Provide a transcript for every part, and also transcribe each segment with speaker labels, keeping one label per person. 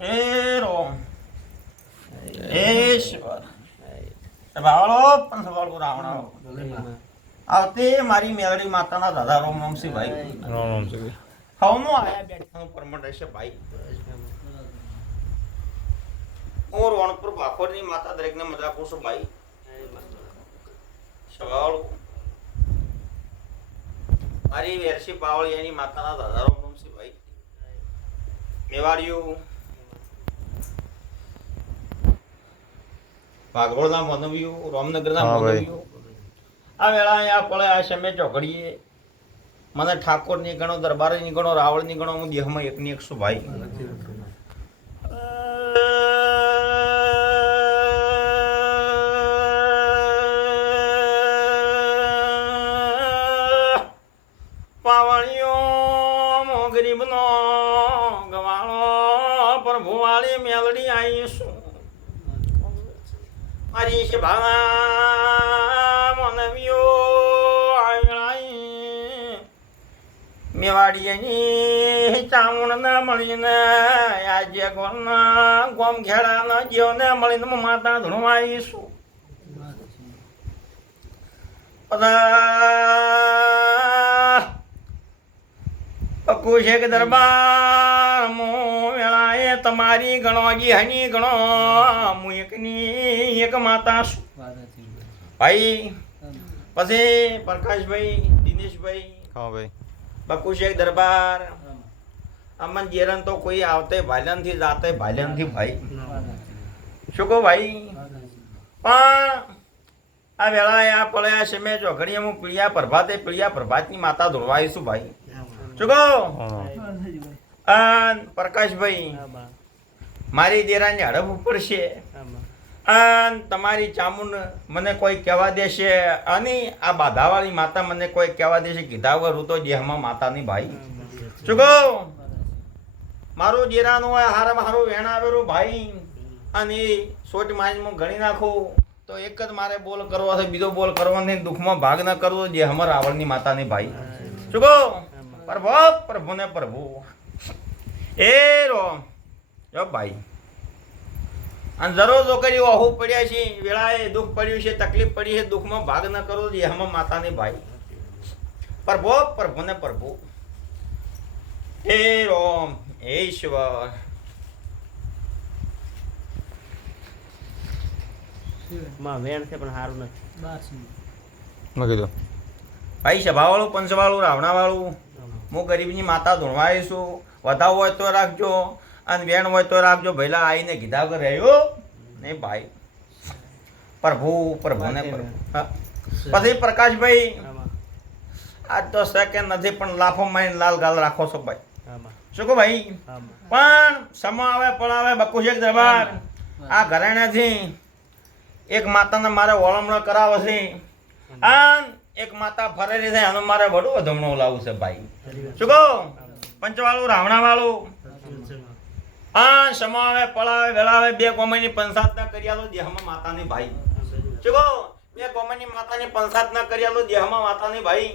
Speaker 1: એ રોમ એ શિવર ભાવળો પણ સવાળો રાવણાઓ આવતે મારી મેલડી માતાના દાદા રોમ રોમસી ભાઈ
Speaker 2: રામ રામ છે
Speaker 1: હવનો આયા બેઠાનું પરમટ રહેશે ભાઈ. હું રોણપુર ભાખોરની માતા દરેકને મજા આપું છું ભાઈ. સવાળો મારી વેરસી બાવળી એની માતાના દાદા રોમ રોમસી ભાઈ વાઘોળના મનવીઓ રામનગરના. મનવીઓ. આ વેળા અહીંયા પડે આ સમય ચોકડીએ મને ઠાકોરની ગણો દરબારની ગણો રાવળની ગણો હું દેહમાં એક ની એક છું ભાઈ આંગણાઈ ચામુંડના મળીને આજે ગોમના ગોમ ખેડાના જીવને મળીને માતા ધૂણવાઈશું બધા પક્કું છે કે દરબાર? મો વેળાએ તમારી ગણોજી હની ગણો. હું એકની એક માતા છું. ભાઈ પછી પ્રકાશભાઈ દિનેશભાઈ
Speaker 2: હા ભાઈ.
Speaker 1: બકુ શેખ દરબાર. અમન જેરન તો કોઈ આવતે ભાલનથી જાતે ભાલનથી ભાઈ. શું કહો ભાઈ? પણ આ વેળા આ છે મેં જો ચોઘડીએ હું પીળિયા પ્રભાતે પીળિયા પ્રભાતની માતા ધોળવાઈશું ભાઈ. શું કહો
Speaker 2: હા
Speaker 1: પ્રકાશભાઈ મારી દેરાની હડપ ઉપર છે. અન તમારી ચામુંડ મને કોઈ કહેવા દેશે? અને આ બાધાવાળી માતા મને કોઈ કહેવા દેશે? કીધા વગર હું તો જેહમાં માતાની ભાઈ. શું કહો મારું હોય હારામાં હારું વેણ આવેલું ભાઈ. અને સોટ માઇન્ડમાં ગણી નાખું. તો એક જ મારે બોલ કરવો છે બીજો બોલ કરવો નહીં. દુઃખમાં ભાગ ન કરવો જે હમર રાવણની માતાની ભાઈ. શું કહો પ્રભુ પ્રભુને પ્રભુ. એ રો જો ભાઈ. અને જરૂર તો કરી ઓહું પડ્યા છે વેળાએ દુઃખ પડ્યું છે તકલીફ પડી છે દુઃખમાં ભાગ ન કરો જે હમ માતાની ભાઈ. પ્રભુ પ્રભુને પ્રભુ. હે રોમ હે ઈશ્વર.
Speaker 3: માં વેણ છે પણ સારું નથી.
Speaker 1: ભાઈ સભાવાળું પંચવાળું રાવણાવાળું. હું ગરીબની માતા ધૂણવાઈશું વધાવ હોય તો રાખજો અને બેન હોય તો રાખજો. ભૈલા આવીને કીધા વગર રહ્યો ને ભાઈ. પ્રભુ પ્રભુને. પછી પ્રકાશભાઈ આજ તો સેકન્ડ નથી પણ લાફો મારીને લાલ ગાલ રાખો છો ભાઈ. શું કહો ભાઈ? પણ સમો આવે પણ આવે બકુશેક દરબાર? આ ઘરેણાથી એક માતાને મારે વળમણ કરાવે છે. આ એક માતા ફરેલી છે આનું મારે વડો ધમણો લાવવું છે ભાઈ. શું કહો? પંચવાળું રાવણાવાળું? આ સમાવે પળાવે વેળાવે બે કોમની પંસાતના કર્યાલો દેહમાં માતાની ભાઈ. શું કહો? બે કોમની માતાની પંસાતના કર્યાલો દેહમાં માતાની ભાઈ.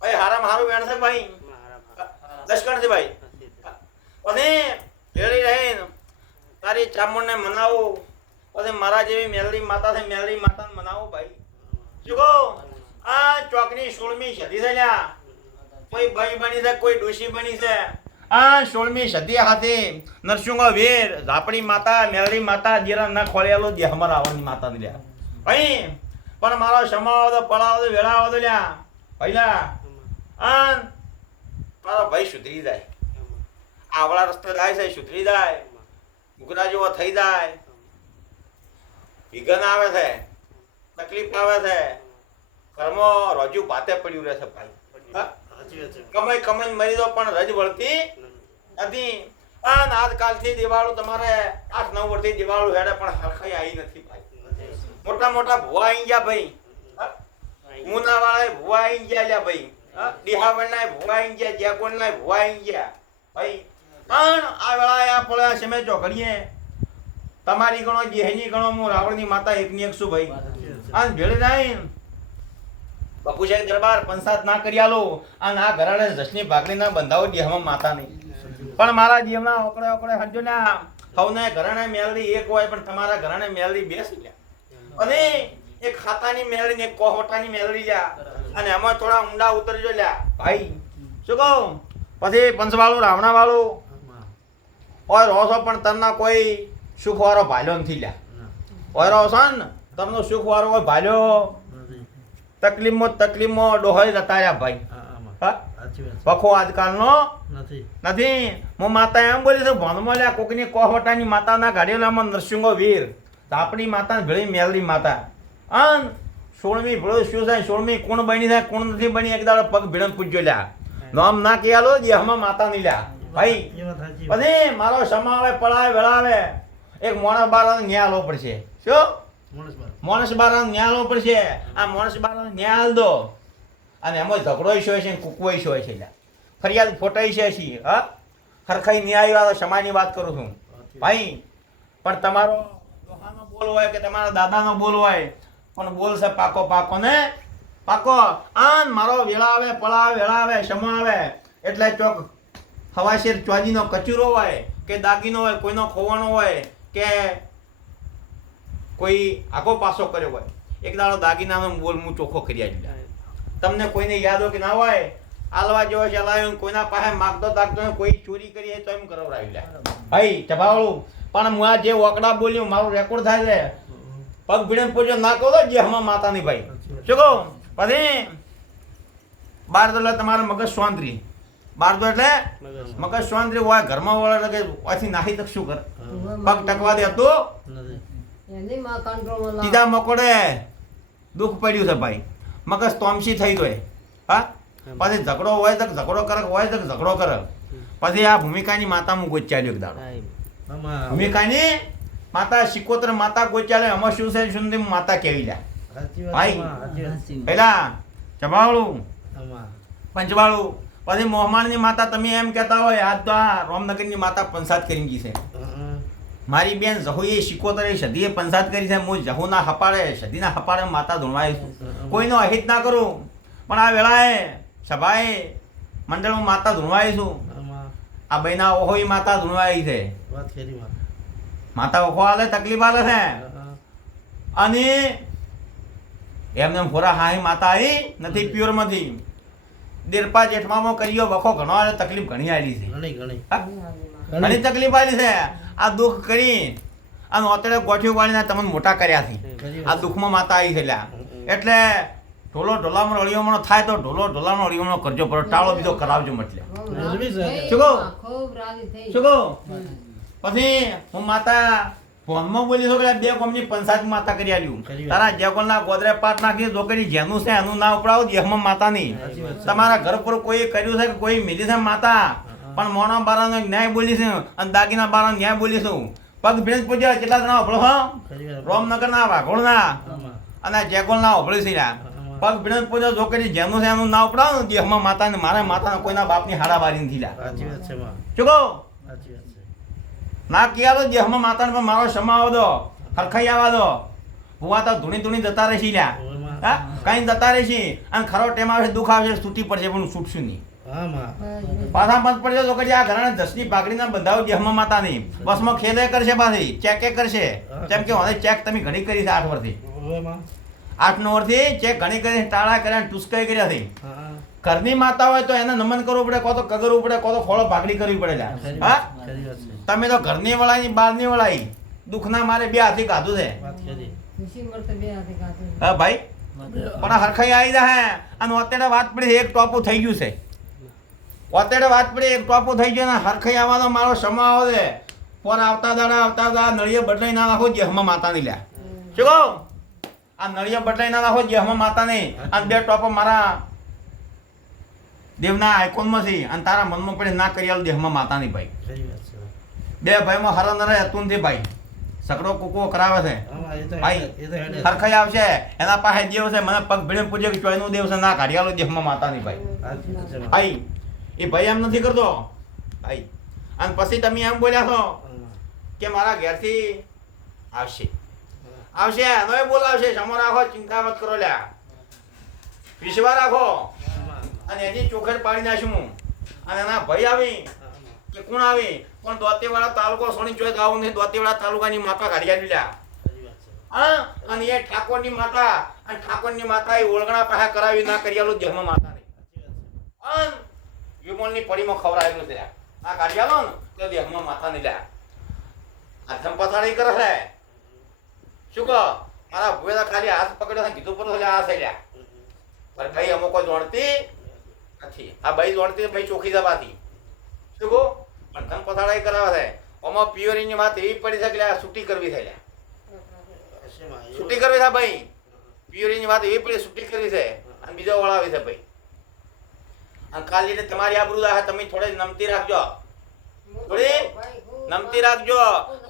Speaker 1: ભાઈ હારામાં હારું વેણ છે ભાઈ? લશ્કર છે ભાઈ? પછી ભેળી રહીને તારી ચામુંડને મનાવો. પછી મારા જેવી મેલડી માતા છે મેલડી માતાને મનાવો ભાઈ. શું કહો? આ ચોકની સોળમી સદી છે લ્યા. કોઈ ભાઈ બની છે, કોઈ ડોશી બની છે. આ સોળમી સદી હાથે નરસિંહ વીર, ઝાપડી માતા, મેલડી માતા, જીરા ના ખોળેલો દેહમાં રાવણની માતા ને લ્યા. ભાઈ પણ મારો સમાવો તો પડાવો તો વેળાવો તો લ્યા. પહેલા આ મારો ભાઈ સુધરી જાય. આવડા રસ્તે જાય છે, સુધરી જાય. ગુગરા જેવો થઈ જાય. વિઘન આવે છે, તકલીફ આવે છે. કર્મો રજુ પાતે પડ્યું રહેશે ભાઈ? કમાઈ કમાઈ મરી દો પણ રજ વળતી નથી. અને આજકાલથી દિવાળું તમારે આઠ નવ વર્ષથી દિવાળું હેડે પણ હરખાઈ આવી નથી ભાઈ. મોટા મોટા ભુવા આવી ગયા ભાઈ? મુના વાળા ભુવા આવી ગયા લ્યા ભાઈ. હા? ડીહાવણના ભુવા આવી ગયા જેકોણના ભુવા આવી ગયા. ભાઈ પણ આ વેળાએ આ આ સમય ચોઘડીએ. તમારી ગણો જેહની ગણો હું રાવણની માતા એકની એક શું ભાઈ. અને ભેળ જાય બાપુ સાહેબ દરબાર પંસાદ ના કરી આલો. અને આ ઘરાણે જસની ભાગડીના બંધાવો દેહમાં માતા નહીં. પણ મારા જીવના ઓકળે ઓકળે હરજો ને સૌને ઘરાણે મેલડી એક હોય, પણ તમારા ઘરાણે મેલડી બેસી છે અને એક ખાતાની મેલડી ને એક કોહવટાની મેલડી લ્યા. અને એમાં થોડા ઊંડા ઉતરજો લ્યા. ભાઈ, શું કહું? પછી પંચવાળું રાવણા વાળું ઓય રોસો પણ તરના કોઈ સુખવાળો ભાલ્યો નથી લ્યા. ઓય રહો છો ને તમને સુખવાળો કોઈ ભાલ્યો. તકલીફમાં તકલીફમાં ડોહાઈ જતા રહ્યા ભાઈ
Speaker 3: પખો
Speaker 1: વખો આજકાલનો?
Speaker 3: નથી.
Speaker 1: નથી. હું માતા એમ બોલી છું ભણમાં લ્યા કોકની કોહવટાની માતાના ગાડીઓલામાં નરસિંહો વીર. આપણી માતા ભેળી મેલરી માતા. અન સોળમી ભેળો શું થાય? સોળમી કોણ બની થાય કોણ નથી બની? એક દાડો પગ ભીડન પૂજ્યો લ્યા. નામ ના કહેલો દેહમાં માતા નહીં લ્યા. ભાઈ પછી મારો સમાવે પડાવે વેળાવે. એક મોણસ બાર ન્યા લો પડશે. શું?
Speaker 3: માણસ.
Speaker 1: મોણસ બાર ન્યા લો પડશે. આ મોણસ બારાનો ન્યાલ દો. અને એમાં ઝઘડો હોય છે કુકવો હોય છે ફરિયાદ ફોટાઈ છે છી હા? હરખાઈ ન્યાય વાળો સમાજની વાત કરું છું. ભાઈ પણ તમારો ડોહાનો બોલ હોય કે તમારા દાદાનો બોલ હોય પણ બોલ છે પાકો પાકો ને? પાકો. આન મારો વેળા આવે પળા આવે વેળા આવે સમા આવે. એટલે ચોક હવાશેર ચોજીનો કચુરો હોય કે દાગીનો હોય કોઈનો ખોવાનો હોય કે કોઈ આગો પાસો કર્યો હોય, એક દાડો દાગીનાનો બોલ હું ચોખ્ખો કરી આવી તમને કોઈને યાદ હોય કે ના હોય, આલવા જેવો ચલાવ્યો કોઈના પાસે માગતો તાગતો કોઈ ચોરી કરી તો એમ કરાવડાવી લે. ભાઈ ચભાવાળું પણ હું આ જે વકડા બોલ્યું, મારું રેકોર્ડ થાય છે. પગ ભીડન પૂજો ના કહો જે હમણાં માતાની ભાઈ. શું કહો? પછી બાર તો તમારે મગજ સ્વાંતરી. બાર તો એટલે
Speaker 3: મગજ.
Speaker 1: સ્વાંતરી હોય, ઘરમાં વળે કે ઓછી નાખી તક શું કરે? પગ ટકવા દે તો. સીધા મકોડે દુઃખ પડ્યું છે ભાઈ. મગજ તોમસી થઈ ગઈ. હા? પછી ઝઘડો હોય તો ઝઘડો કરે હોય તો ઝઘડો કરે. પછી આ ભૂમિકાની માતા હું ગોચાલ્યો એક દાડો. ભૂમિકાની માતા શિકોત્ર માતા ગોચાલે આમાં શું છે? શું માતા કેવી લ્યા? ભાઈ. પેલા ચબાવળું પંચવાળું પછી મોહમાણની માતા તમે એમ કહેતા હોય આજ તો આ રામનગરની માતા પંસાત કરી ગઈ છે. મારી બેન જહુએ શિકોતરે સદીએ પંસાદ કરી છે હું જહુના હપાડે સદીના હપાડે માતા ધૂણવાય છું. કોઈનો અહિત ના કરું પણ આ વેળાએ સભાએ મંડળમાં માતા ધૂણવાય છું. આ બહેના ઓહોઈ માતા ધૂણવાય છે. માતા ઓહો આલે તકલીફ આલે છે. અને એમને એમ ફોરા હાહી માતા આવી નથી પ્યોર નથી દેરપા જેઠમામાં કર્યો વખો ઘણો તકલીફ ઘણી આવી છે?
Speaker 3: ઘણી
Speaker 1: તકલીફ આવી છે. આ દુઃખ કરી અને અત્યારે ગોઠિયું વાળીને તમને મોટા કર્યા છે. આ દુઃખમાં માતા આવી છે એટલે ઢોલો ઢોલામાં અળિયોમણો થાય તો ઢોલો ઢોલાનો અળિયોમણો કરજો પડે ટાળો બીજો કરાવજો મટલે શું કહું?
Speaker 4: માં ખૂબ રાજી થઈ.
Speaker 1: શું પછી હું માતા ફોનમાં બોલી છું કે બે કોમની પંચાયત માતા કરી આવ્યું
Speaker 3: તારા જે
Speaker 1: તારા જેકોલના ગોદરે પાટ નાખી છોકરી જેનું છે એનું ના ઉપડાવો દેહમાં માતાની
Speaker 3: નહીં.
Speaker 1: તમારા ઘર પર કોઈ કર્યું છે કે કોઈ મિલી છે માતા? પણ મોણા બારાનો ન્યાય બોલીશું અને દાગીના બારાનો ન્યાય બોલીશું પગ ભેંસ પૂજ્યા કેટલા જણા ઓભળો
Speaker 3: વાત.
Speaker 1: ના વાઘોળના
Speaker 3: આમાં.
Speaker 1: અને જેગોલના ઓભળી છે લ્યા. પગ ભીડન પૂજા છોકરી જેનું છે એનું ના ઉપડાવો ને દેહમાં માતાને મારા માતા કોઈના બાપની નથી લ્યા
Speaker 3: છે માં.
Speaker 1: શું કહું
Speaker 3: સાચી વાત છે.
Speaker 1: ના કિયા તો દેહમાં માતાને પણ મારો સમાવો દો હરખાઈ આવવા દો ભૂવા તો ધૂણી ધૂણી જતા રહેશે લ્યા. હા કઈ જતા રહેશે અને ખરો ટેમ આવશે દુઃખ આવશે છૂટી પડશે પણ છૂટશું નહીં. પાછા બંધ પડશે તો કદી આ ઘરાણે દસની પાઘડીના બંધાવ દેહમાં માતાની. બસમાં ખેલે કરશે પાછી ચેકે કરશે. કેમ કે હવે ચેક તમે ઘણી કરી છે આઠ વર્ષથી આઠ નવ વર્ષથી ચેક ઘણી કરી ટાળા કર્યા ટુસ્કાઈ કર્યા છે.
Speaker 3: હા, હા.
Speaker 1: ઘરની માતા હોય તો એને નમન કરવું પડે કો તો કગરવું પડે કો તો ખોળો ભાગડી કરવી પડે. હા. તમે તો ઘરની વળાઈ બહારની વળાઈ. દુઃખના મારે બે હાથી કાધું છે. હા ભાઈ? પણ હરખાઈ આવી જાય અને અત્યારે વાત પડી એક ટોપું થઈ ગયું છે. અત્યારે વાત પડી એક ટોપો થઈ ગયો ને હરખાઈ આવવાનો મારો સમય આવો દે પણ આવતા દાડા આવતા દાડા નળિયે બદલાઈ ના નાખો જેહમાં માતા ની લ્યા. શું કહો? આ નળિયે બદલાઈ ના નાખો જેહમાં માતા ની અને બે ટોપો મારા દેવના આઇકોનમાંથી અને તારા મનમાં પડે ના કરી આલું દેહમાં માતાની ભાઈ. બે ભાઈમાં હરા નરે હતું નથી ભાઈ. સકડો કુકો કરાવે છે. ભાઈ. હરખાઈ આવશે એના પાસે દેવ છે મને પગ ભીડે પૂજે ચોયનું દેવ છે ના કાઢી આલો દેહમાં માતાની ભાઈ.
Speaker 3: ની ભાઈ
Speaker 1: ભાઈ એ ભાઈ એમ નથી કરતો. ભાઈ, અને પછી તમે એમ બોલ્યા છો કે મારા ઘેરથી આવશે. આવશે નવે બોલાવશે. સમો રાખો, ચિંતા મત કરો લ્યા. વિશ્વા રાખો. અને એની ચોખેટ પાડી નાખશું હું. અને એના ભાઈ આવી કે કોણ આવી? પણ દોતીવાળા તાલુકો સોની ચોય ગાવું નહીં. દોતીવાળા તાલુકાની માતા કાઢી
Speaker 3: છે
Speaker 1: હા? અને એ ઠાકોરની માતા. અને ઠાકોરની માતા એ ઓળગણા પાસે કરાવી ના કરી આલું જન્મ માતા ને અન વિમોલની પડીમાં ખવડાવેલું છે. આ કાઢી આલો ને તો દેહમાં માથા નહીં લ્યા હાથમ પથાડી કરે છે. શું કહો? મારા ભુએ ખાલી હાથ પકડ્યો કીધું પર આ થઈ લ્યા. પણ ભાઈ અમુક કોઈ જોડતી નથી. આ ભાઈ જોડતી ભાઈ ચોખી દબાતી શું કહો? પણ ધમ પથાડાઈ કરાવે છે. આમાં પિયોરીની વાત એવી પડી છે કે લ્યા છૂટી કરવી થઈ લ્યા. છૂટી કરવી છે ભાઈ. પિયોરીની વાત એવી પડી છૂટી કરવી છે. અને બીજો વળાવી છે ભાઈ. અને કાલ તમારી આબરૂ રાખે તમે થોડી નમતી રાખજો. થોડી નમતી રાખજો.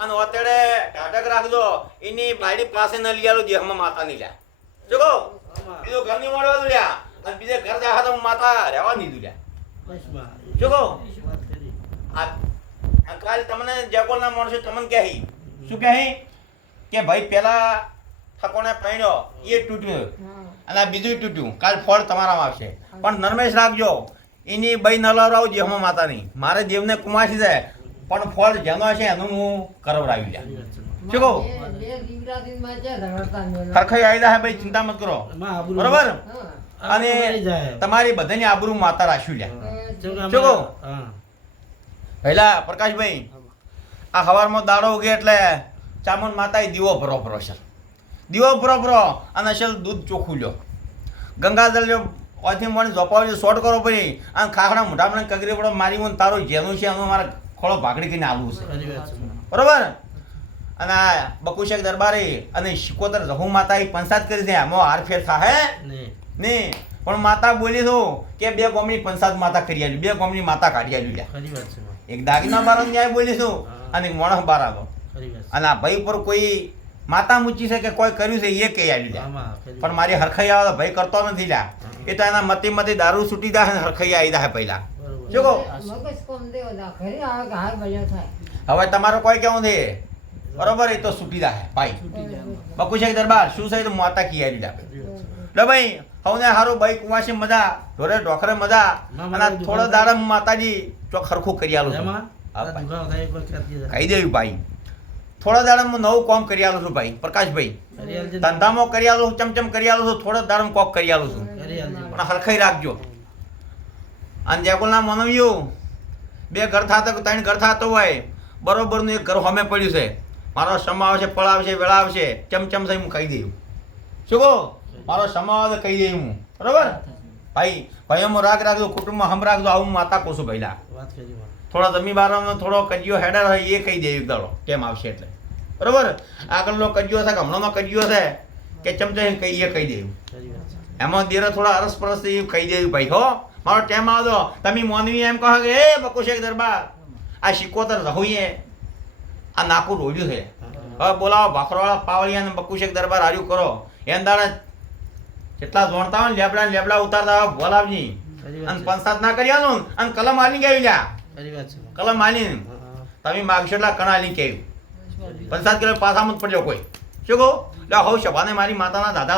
Speaker 1: અને અત્યારે ટાટક રાખજો. એની બાયડી પાસે ન લઈ આલો દેહમાં માતા ની લ્યા. જો કહો. બીજો ઘરની મળવા દઉં લ્યા અને બીજે ઘર જા તો માતા રહેવા નહીં દઉં લ્યા. જો કહો? ના કાલ તમને જગોલના માણસો તમને કહે શું કહે કે ભાઈ પેલા ઠકોને પડ્યો એ તૂટ્યું. અને બીજું તૂટ્યું. કાલ ફળ તમારામાં આવશે. પણ નરમેશ રાખજો. એની બઈ ન લવરાવ જેહમાં માતાની. મારે દેવને કુમાસી છે પણ ફળ જેનો છે એનું હું કરવડાવી
Speaker 3: છે.
Speaker 1: શું કહું? ખરખાઈ આવી જાય ભાઈ ચિંતા મત કરો. બરોબર? અને. તમારી બધાની આબરૂ માતા રાખ્યું લ્યા. શું કહું? પહેલા પ્રકાશભાઈ આ હવારમાં દાડો ઉગે એટલે ચામુંડ માતાએ દીવો ભરો ભરો છે. દીવો ભરો ભરો અને છેલ્લે દૂધ ચોખ્ખું લ્યો. ગંગાજળ લ્યો ઓથી મને ઝોપાવજો શોર્ટ કરો પછી. અને ખાખડા મોટા મને કગરી પડો મારી હું તારો જેનું છે એનું મારે ખોળો ભાગડી કરીને આવવું છે. બરોબર? અને આ બકુશેક દરબારે અને શિકોતર રહુ એ પંસાત કરી છે. આમાં હાર ફેર થાહે?
Speaker 3: નહીં.
Speaker 1: પણ માતા બોલી છું કે બે ગોમની પંચાયત માતા કરી આવ્યું બે ગોમની માતા કાઢી
Speaker 3: છે.
Speaker 1: એક દાગીના બારો ન્યાય બોલી છું અને મોણસ બાર આવ્યો. અને આ ભાઈ પર કોઈ માતા મૂચી છે કે કોઈ કર્યું છે એ કહી આવી લ્યા. પણ મારી હરખાઈ આવે તો ભાઈ કરતો નથી લ્યા. એ તો એના મતી મતી દારૂ છૂટી જાય ને હરખાઈ આવી જાય પહેલા. શું કહો?
Speaker 4: દા થાય.
Speaker 1: હવે તમારું કોઈ કેવું છે? બરોબર એ તો છૂટી જાય ભાઈ. બકુ છે દરબાર? શું છે? તો માતા કી આવી જાય લે ભાઈ હવને હારું ભાઈ કુવાસી મજા ઢોરે ઢોકરે મજા અને થોડો દાડમ માતાજી ચોક હરખું કરી આલું
Speaker 3: દે.
Speaker 1: કહી દેવું ભાઈ. થોડા દાડામાં નવું કોમ કરી આલું છું ભાઈ પ્રકાશભાઈ. ધંધામાં કરી આલું છું ચમચમ કરી આલું છું થોડા દાડામાં કોક કરી આલું છું. પણ હરખાઈ રાખજો. અને જેગુલના મનવ્યું બે ઘર થતા ત્રણ ઘર થતો હોય બરોબરનું એક ઘર હોમે પડ્યું છે. મારો સમા આવશે ફળ આવશે વેળા આવશે ચમચમ થઈ હું કહી દઉં શું કહો? મારો સમા આવે કહી દઉં હું. બરોબર? ભાઈ ભાઈઓમાં રાગ રાખજો કુટુંબમાં હમ રાખજો આવું માતા કહું છું પહેલાં.
Speaker 3: વાત.
Speaker 1: થોડો જમી બારનો થોડો કજિયો હેડર હોય એ કહી દે એક દાડો કેમ આવશે એટલે. બરોબર? આગળનો કજિયો છે કે હમણાંનો કજિયો છે કે ચમચો એ કહી એ કહી દેવું. એમાં દેરે થોડા અરસ પરસ એ કહી દેવું ભાઈ હો. મારો ટેમ આવતો તમે મોનવી એમ કહો કે એ બકુશેખ દરબાર આ શિકોતર રહોઈએ આ નાકું રોડ્યું છે. હવે બોલાવો ભાખરવાળા પાવળિયા અને બકુશેખ દરબાર હાર્યું કરો. એમ દાડે જેટલા જોણતા હોય ને લેબડા લેબડા ઉતારતા હોય બોલાવજી. અને પંસાદ ના કરી આલો અને કલમ આની ગઈ લ્યા
Speaker 3: ખરી વાત છે.
Speaker 1: કલમ
Speaker 3: માની
Speaker 1: તમે માગશો એટલે કણા લઈ કેવું પંચાત કિલો પાછા મત પડજો કોઈ. શું કહો? એટલે હો શભાને મારી માતાના દાદા